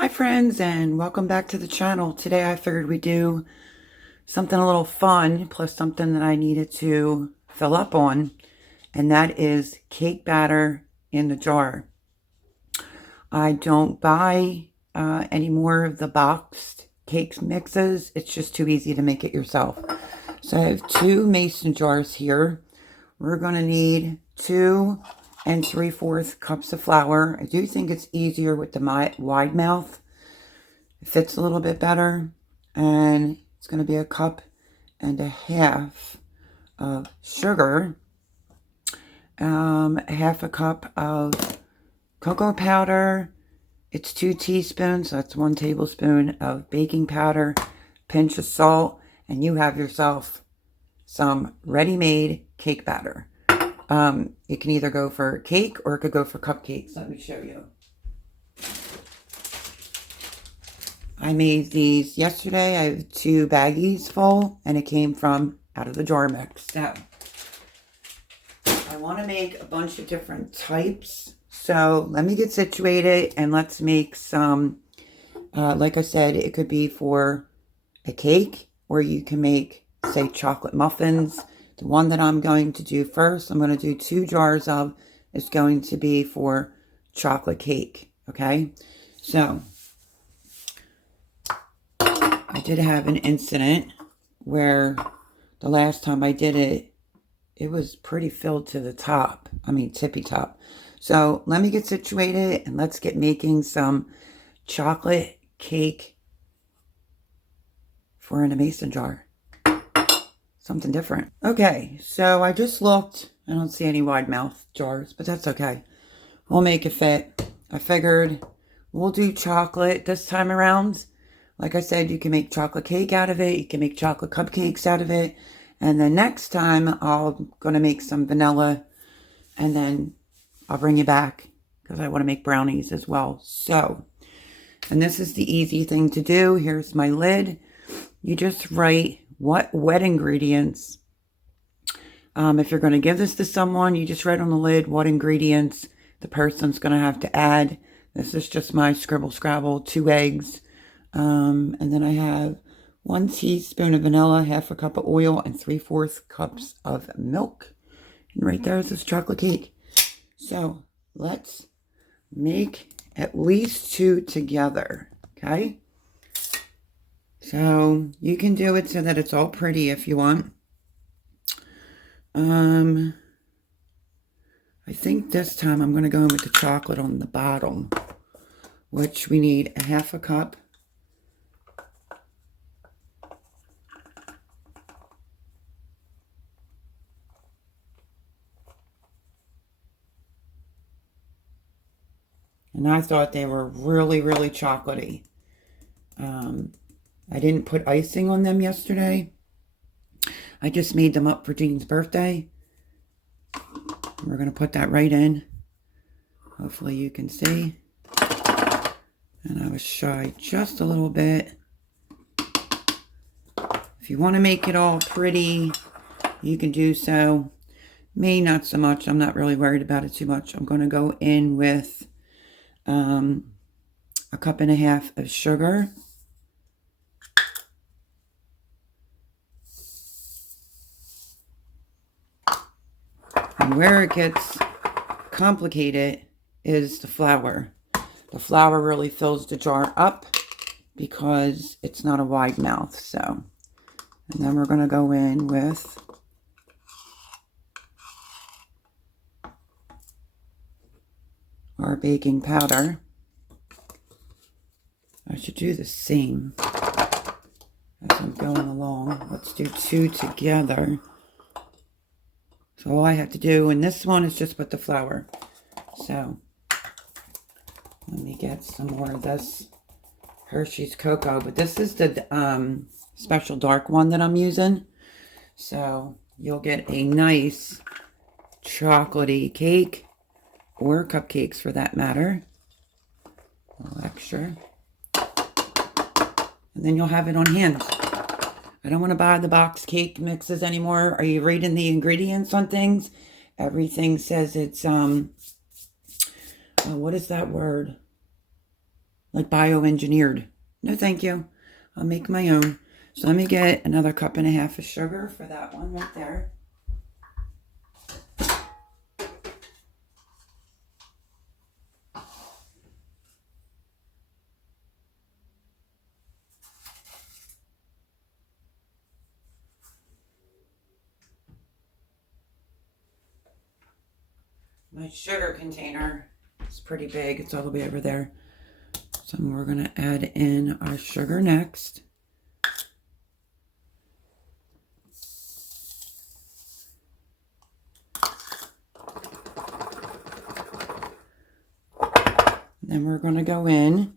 Hi friends, and welcome back to the channel. Today I figured we'd do something a little fun plus something that I needed to fill up on, and that is cake batter in the jar. I don't buy any more of the boxed cake mixes. It's just too easy to make it yourself. So I have two mason jars here. We're going to need 2 3/4 cups of flour. I do think it's easier with the wide mouth. It fits a little bit better. And it's going to be 1.5 cups of sugar. Half a cup of cocoa powder. It's 2 teaspoons, so that's 1 tablespoon of baking powder, pinch of salt, and you have yourself some ready-made cake batter. It can either go for cake or it could go for cupcakes. Let me show you. I made these yesterday. I have 2 baggies full, and it came from out of the jar mix. So I want to make a bunch of different types. So let me get situated and let's make some, like I said, it could be for a cake or you can make, say, chocolate muffins. The one that I'm going to do first, I'm going to do 2 jars of, is going to be for chocolate cake, okay? So I did have an incident where the last time I did it, it was pretty filled to the top. I mean, tippy top. So let me get situated and let's get making some chocolate cake for in a mason jar. Something different. Okay, so I just looked. I don't see any wide mouth jars, but that's okay. We'll make it fit. I figured we'll do chocolate this time around. Like I said, you can make chocolate cake out of it. You can make chocolate cupcakes out of it. And then next time, I'm going to make some vanilla. And then I'll bring you back because I want to make brownies as well. So, and this is the easy thing to do. Here's my lid. You just write what wet ingredients. If you're going to give this to someone, you just write on the lid what ingredients the person's going to have to add. This is just my scribble scrabble, 2 eggs. And then I have 1 teaspoon of vanilla, half a cup of oil, and 3/4 cups of milk. And right there is this chocolate cake. So let's make at least 2 together, okay? So you can do it so that it's all pretty if you want. I think this time I'm going to go in with the chocolate on the bottom, which we need 1/2 cup. And I thought they were really, really chocolatey. I didn't put icing on them yesterday. I just made them up for Jean's birthday. We're going to put that right in. Hopefully you can see. And I was shy just a little bit. If you want to make it all pretty, you can do so. Me, not so much. I'm not really worried about it too much. I'm going to go in with 1.5 cups of sugar. And where it gets complicated is the flour. The flour really fills the jar up because it's not a wide mouth. So, and then we're going to go in with our baking powder. I should do the same as I'm going along. Let's do 2 together. So all I have to do, and this one is just put the flour. So let me get some more of this Hershey's cocoa, but this is the special dark one that I'm using. So you'll get a nice chocolatey cake, or cupcakes for that matter. A little extra. And then you'll have it on hand. I don't want to buy the box cake mixes anymore. Are you reading the ingredients on things? Everything says it's, what is that word? like bioengineered. No, thank you. I'll make my own. So let me get another 1.5 cups of sugar for that one right there. My sugar container is pretty big. It's all the way over there. So we're going to add in our sugar next. Then we're going to go in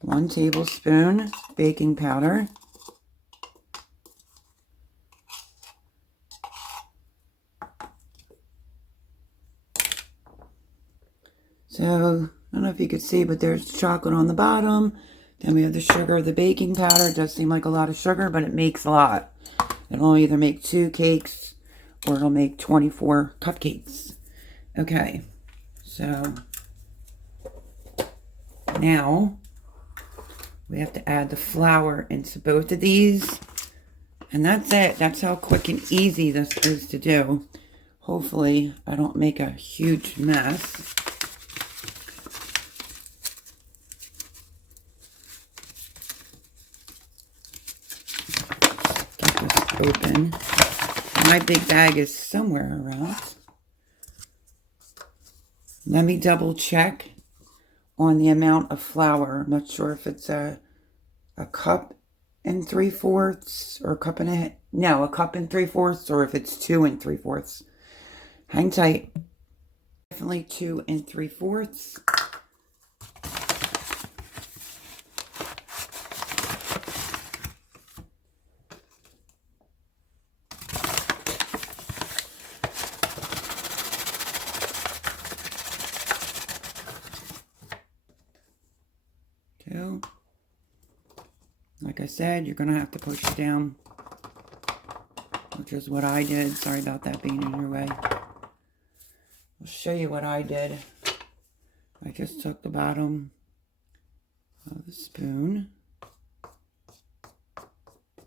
1 tablespoon baking powder. So, I don't know if you could see, but there's chocolate on the bottom. Then we have the sugar, the baking powder. It does seem like a lot of sugar, but it makes a lot. It'll either make 2 cakes or it'll make 24 cupcakes. Okay, so now we have to add the flour into both of these. And that's it. That's how quick and easy this is to do. Hopefully, I don't make a huge mess. Get this open. My big bag is somewhere around. Let me double check on the amount of flour. I'm not sure if it's a cup and 3/4 or a cup and a cup and 3/4, or if it's 2 3/4. Hang tight. Definitely 2 3/4. Two. Like I said, you're going to have to push it down, which is what I did. Sorry about that being in your way. I'll show you what I did. I just took the bottom of the spoon.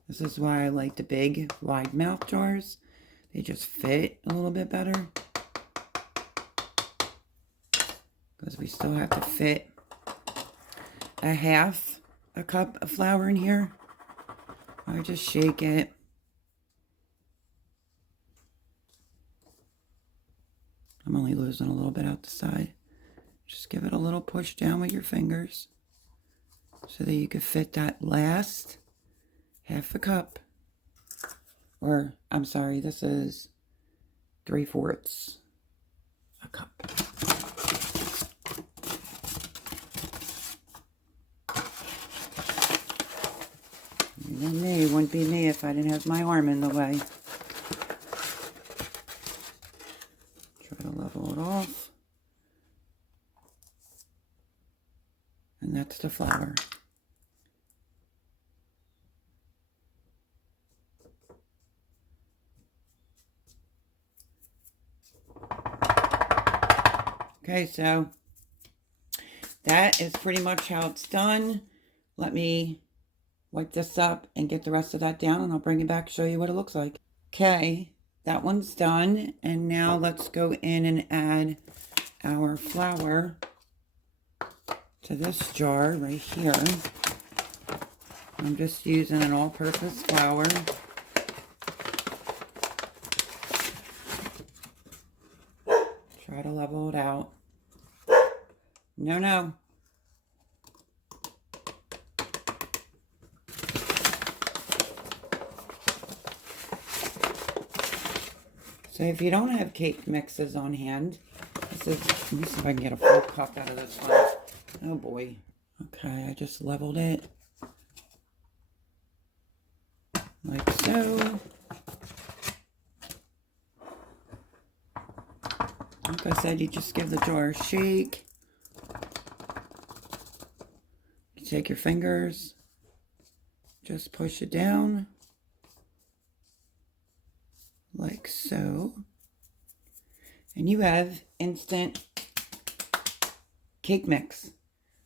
This is why I like the big, wide mouth jars. They just fit a little bit better, because we still have to fit a 1/2 cup of flour in here. I just shake it. I'm only losing a little bit out the side. Just give it a little push down with your fingers so that you can fit that last 1/2 cup. Or, I'm sorry, this is 3/4 a cup. And me, it wouldn't be me if I didn't have my arm in the way. Try to level it off. And that's the flour. Okay, so that is pretty much how it's done. Let me wipe this up and get the rest of that down, and I'll bring it back, show you what it looks like. Okay, that one's done, and now let's go in and add our flour to this jar right here. I'm just using an all-purpose flour. Try to level it out. No. So if you don't have cake mixes on hand, let me see if I can get a full cup out of this one. Oh boy. Okay, I just leveled it. Like so. Like I said, you just give the jar a shake. You take your fingers, just push it down. Like so. And you have instant cake mix.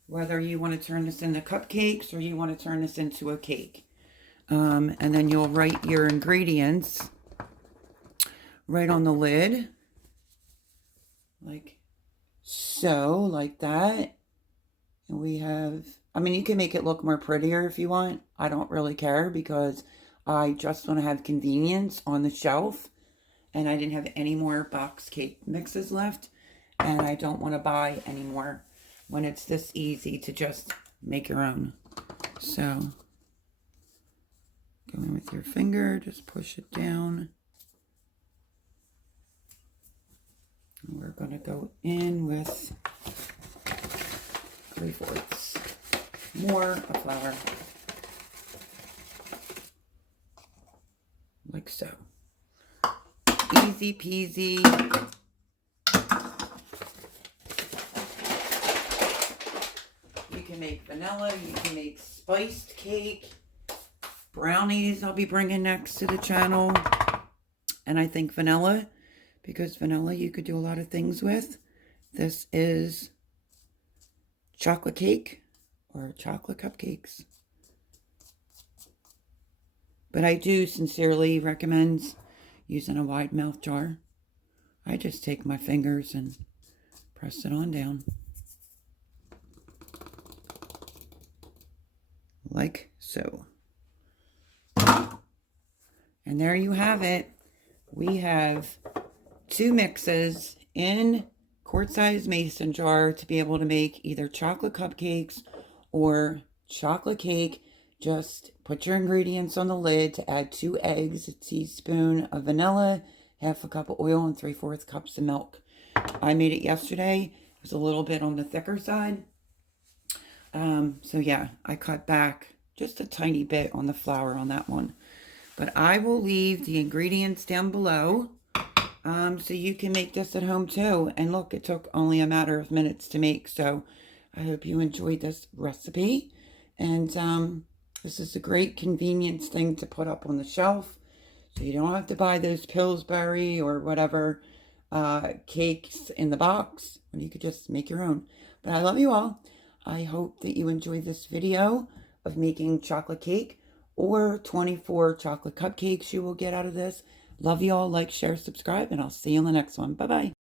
whether you want to turn this into cupcakes or you want to turn this into a cake. And then you'll write your ingredients right on the lid, like so, like that. And we have, I mean, you can make it look more prettier if you want. I don't really care because I just want to have convenience on the shelf. And I didn't have any more box cake mixes left. And I don't want to buy any more when it's this easy to just make your own. So, go in with your finger, just push it down. And we're going to go in with 3/4 more of flour, like so. Easy peasy. You can make vanilla, you can make spiced cake, brownies I'll be bringing next to the channel. And I think vanilla, because vanilla you could do a lot of things with. This is chocolate cake or chocolate cupcakes. But I do sincerely recommend using a wide mouth jar. I just take my fingers and press it on down. Like so. And there you have it. We have 2 mixes in quart-sized mason jar to be able to make either chocolate cupcakes or chocolate cake. Just put your ingredients on the lid to add 2 eggs, a teaspoon of vanilla, half a cup of oil, and 3/4 cups of milk. I made it yesterday. It was a little bit on the thicker side. So yeah, I cut back just a tiny bit on the flour on that one. But I will leave the ingredients down below. So you can make this at home too. And look, it took only a matter of minutes to make. So I hope you enjoyed this recipe. And this is a great convenience thing to put up on the shelf. So you don't have to buy those Pillsbury or whatever cakes in the box. And you could just make your own. But I love you all. I hope that you enjoyed this video of making chocolate cake or 24 chocolate cupcakes you will get out of this. Love you all. Like, share, subscribe, and I'll see you in the next one. Bye-bye.